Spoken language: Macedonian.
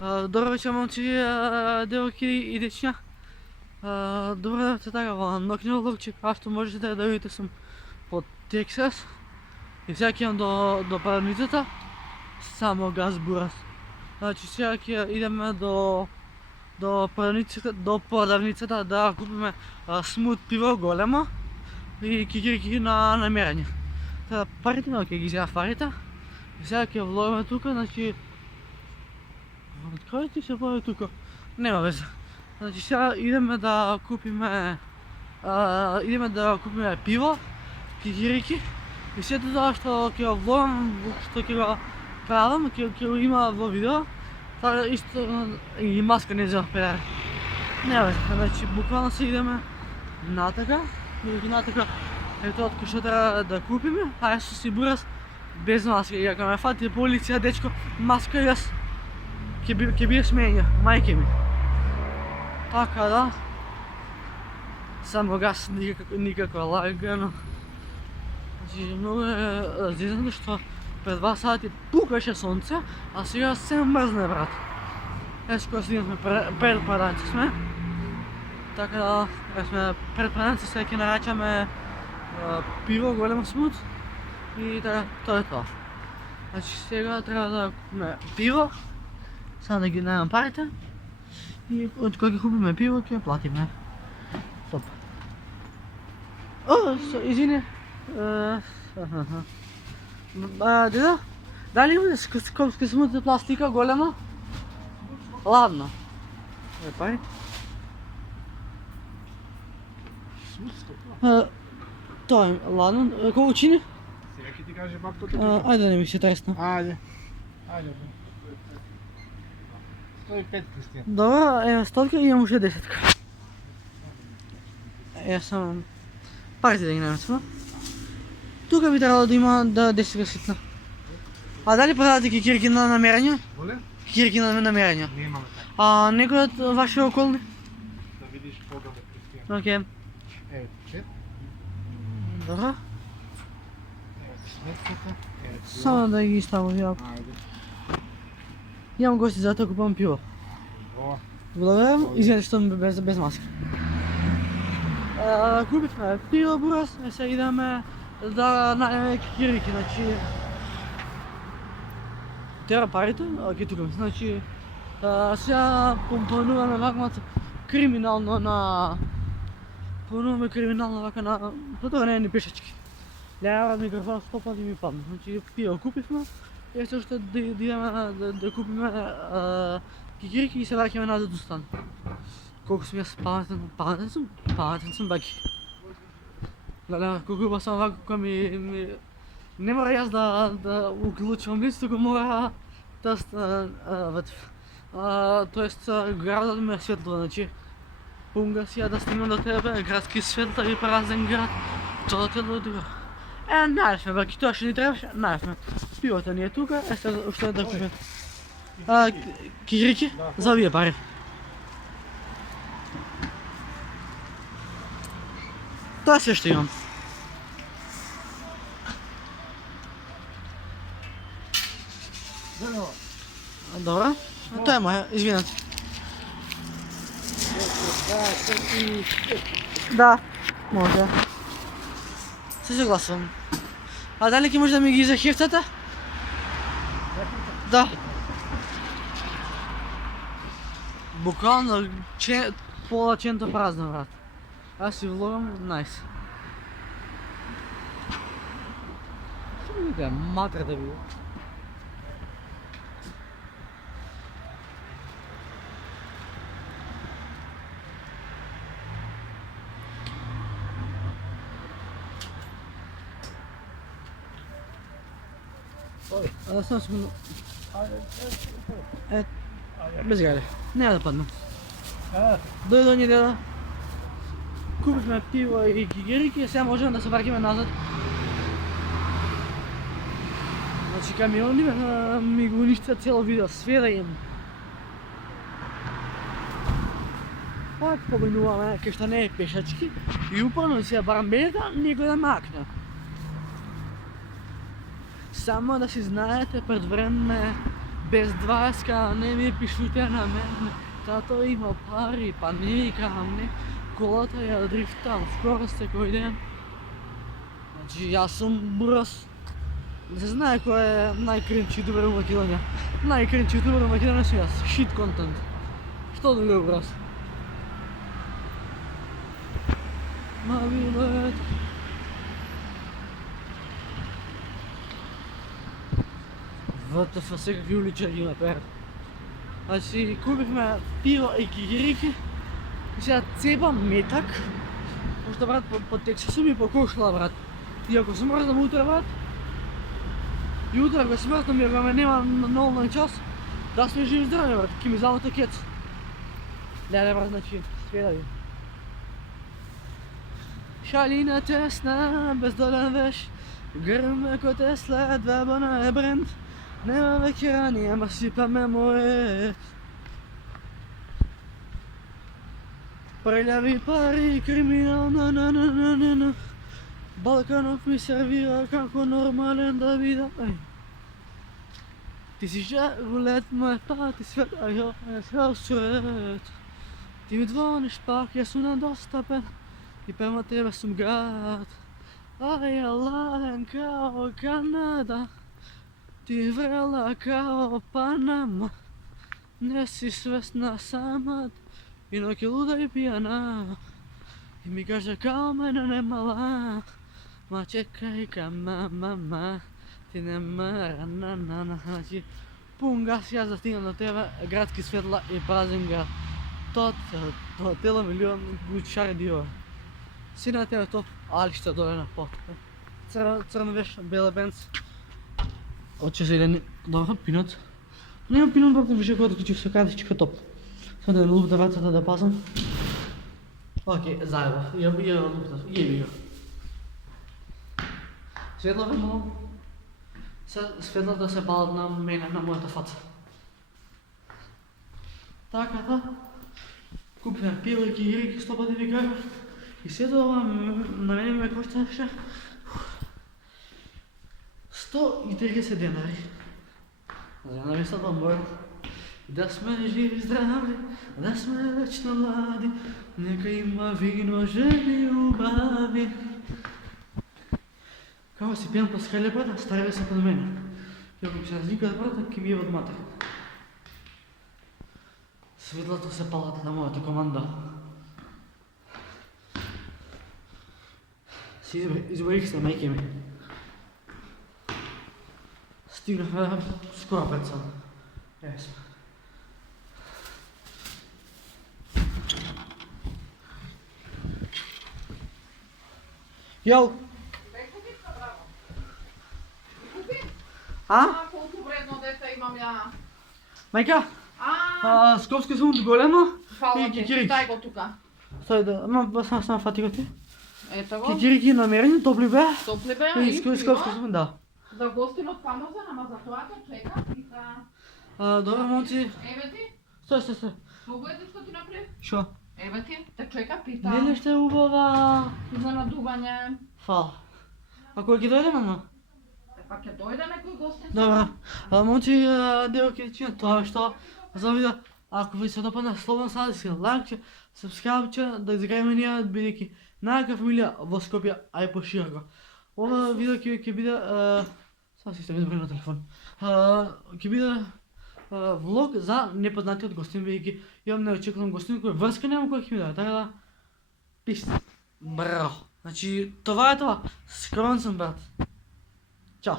Добър вечер, момци, девойки и дечиња. Добро вечер, така, во Нокниот Ловчик, што можете да видите сум од Тексас и сега ќе до параницата, само газ бурас. Значи сега ќе идеме до продавницата да купиме смут пиво големо и кикирики на намерење. Сега парите ќе ги изјава фарите и сега ќе вловиме тука, значи откај ти се води тука? Нема везе. Значи сега идеме да купиме пиво, кикирики и сето тоа што ќе го вловам, што ќе го правам, ќе го има во видео. Така исто и маска не земав педари. Нема везе, значи буквално се идеме натака, ето откај што треба да купиме, а јас си бурас без маска и ако ме фати полиција, дечко, маска јас ќе биде сменја, мајке ми. Така да, само газ, никако лагано. Значи, многу е зезнато што пред 2 сати пукаше сонце, а сега се мрзне, брат. Ес кога стигнахме пред параници сме. Така да, сме пред параници, сега ќе нарачаме пиво, големо смут и така, тоа е тоа. Значи сега треба да купиме пиво, сега да ги најдам парите и од кога ќе купиме пиво ќе платиме. Стоп. Извини. Деда, дали има скопски смут за пластика голема? Ладно. Пари. Тоа е, ладно. Колку чини? Сега ќе ти каже бабката. Ајде да не ми се тресна. Ајде. 105 Кристијан. Добро, ева стотка и имам уште 10. Јас сам парите да ги намесам. Тука би требало да има 10 ситна. А дали продавате кикирики на намерење? Воле? Кикирики на намерење. Немаме така. А некој од ваши околни? Да видиш кога да Кристијан. Океј. Еве, чет. Добро. Еве сметката. Еве. Само да ги ставам ја. Ајде. Имам гости, затоа купувам пиво. Во. Благодарам, извинете што без маска. Купивме пиво бурас, сега идеме да најдеме кикирики, значи тера парите, ќе тука, значи сега плануваме вака криминално вака на тоа не е ни пешачки. Лева микрофон 100 пати ми падна, значи пиво купивме и се уште да идеме да купиме кикирики и се враќаме назад до стан. Колку сум јас паметен сум баки. Леле, колку ба сам вака кога ми не мора јас да уклучувам низ, туку мора тоест градот ме светлува, значи пунга си ја да стигнам до тебе, градски светла и празен град, тоа те лудува. Најдевме баки, тоа што ни требаше, најдевме. Пивото ни е тука, сега уште да купиме. Кикирики? За овие пари. Тоа е све што имам. Добро, тоа е моја, извинете. Да, може. Се согласувам. А дали ќе може да ми ги захефтате? Да. Буквално пола чента празна, брат. Аз си влогам, найс. Што ми гледа, матер да биде. Само секунду. Без гајле, нема да паднам. Дојде ни деда. Купивме пиво и кикирики, сега можеме да се враќаме назад. Значи камиони ми го уништија цело видео, све да имам. Пак поминуваме кај што не е пешачки и упорно си ја барам бејата, никој да макне. Само да си знаете пред време без 20 не ми пишуйте на мене. Тато има пари, па не викам не. Колата ја дрифтам, скоро секој ден. Значи, јас сум брз. Не се знае кој е најкринч ютубер у Македонија. Најкринч ютубер у Македонија сум јас. Shit контент. Што да го брз? Ма било ето. ВТФ секакви уличари ги направат. Значи, купихме пиво и кикирики. И сега цепам метак. Пошто брат, по Тексасу ми покошла брат. И ако се мрзнам утре брат, и утре ако смртнам и ако ме нема на нолна час, да сме живи здрави брат, ки ми залата кец. Леле брат, значи, сведа ви. Шалина тесна, бездолен веш, гръм ко Тесла, два бона е бренд. Нема веќе рани, ама сипаме моје. Прелjavi пари, криминал, на. Балканов ми сервира како нормален да видам. Ти си рулет, мој пати свет, а ја е сред. Ти ми звониш пак, јас сум недостапен и према тебе сум гад. Ај, ладен као Канада. Ти врела као Панама, не си свесна самата, инаки луда и пијана. И ми кажа као мене не мала, ма чекај ка мама, ти не мара на. Значи, пун газ јас да стигнам до тебе, градски светла и празен град. Тоа тело милион глучари диова. Си на тебе топ, алишта доле на пот. Црно веш, бела бенц. Oče se ide, dobro, pinot. Nema pinot, brate, više kod ću se kada ću top. Sad da lupta vrata da pasam. Okej, zajeba, je lupta, jebi ga. Svetla ve malo. Светлата се палат на мене, на моята фаца. Така, да. Купихме пиво и кигирики, 100 пъти ви кажа. И след това на мене ме кошташе 130 денари. За една висока моря. Да сме живи, здрави, да сме вечно млади, нека има вино, жени, убави. Како си пијам по скале брата, стари се под мене. И ако се разликат брата, ке ми еват матер. Светлото се палат на мојата команда. Си изборих се, мајке ми. Стигнахме скоро пред сад. Ево сме. Јал! Колку вредно дете имам ја. Мајка, скопски сум голема Фала и ти, кикирики. дай го тука. Стој да, ама само фати го ти. Ето го. Кикирики намерени, топли бе. Топли бе, И и скопски пиво. сум, да. За гостинот памозен, ама за тоа те чека и Добре, момци. Еве ти, Стој. слободете што ти направи? Шо? Еве ти, те чека, пита. Нели ще е убава? Изненадување. Фала. А кој ќе дојде, мама? Па ќе дојде некој гостин. Добре. Момци, девојки, чинат тоа што за видео. Ако ви се допадна, слободно садите лайкче, сабскрайбче, да изиграеме ние, бидејќи најака фамилија во Скопје, а и пошироко. Ова видео ќе биде, сега си стави на телефон. Ќе биде влог за непознатиот гостин, бидејќи имам неочекуван гостин кој врска нема кој ќе ми даде, така да пис. Браво. Значи, това е тоа. Скромен сум, брат. Чао.